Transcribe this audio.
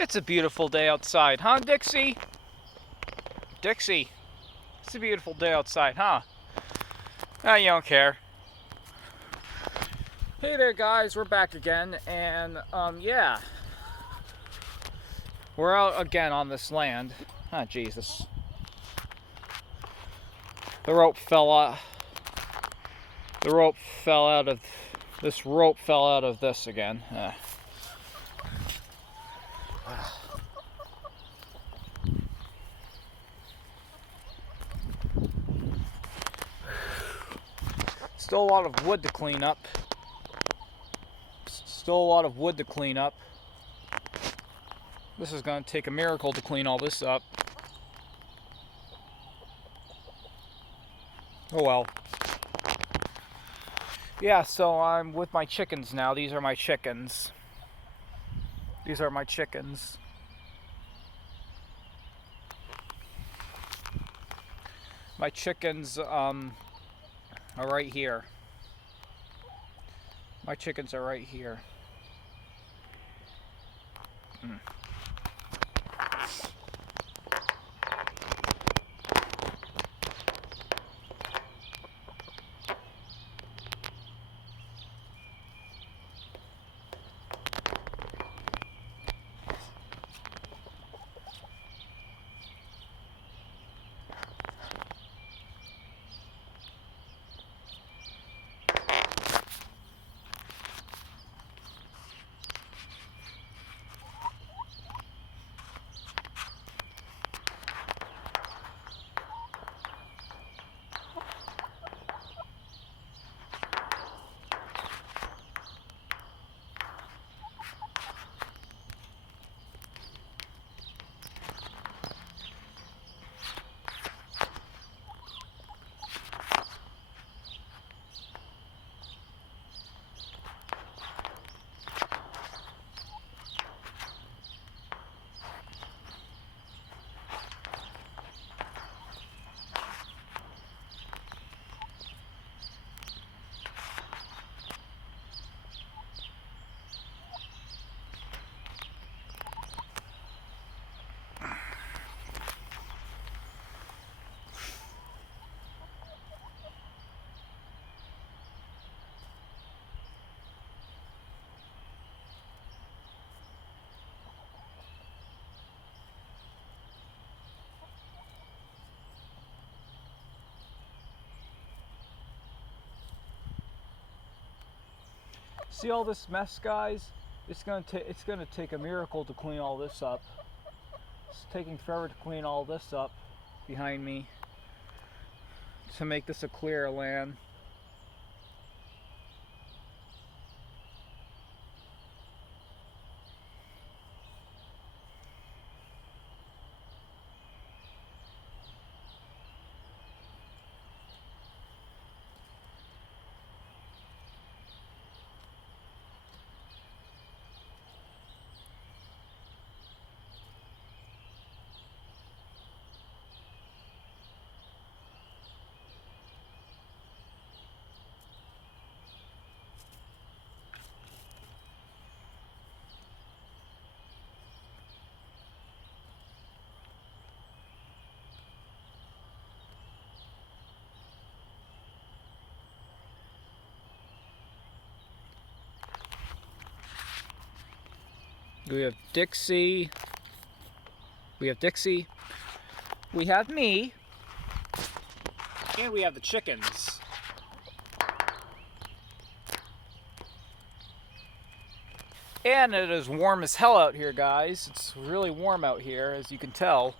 It's a beautiful day outside, huh, Dixie? Dixie, it's a beautiful day outside, huh? Ah, you don't care. Hey there, guys. We're back again, and yeah, we're out again on this land. Ah, Jesus. The rope fell out. The rope fell out of this. Rope fell out of this again. Still a lot of wood to clean up. Still a lot of wood to clean up. This is going to take a miracle to clean all this up. Oh well. Yeah, so I'm with my chickens now. These are my chickens. These are my chickens. My chickens are right here. My chickens are right here. See all this mess, guys? It's gonna take a miracle to clean all this up. It's taking forever to clean all this up behind me to make this a clear land. We have Dixie. We have Dixie. We have me. And we have the chickens. And it is warm as hell out here, guys. It's really warm out here, as you can tell.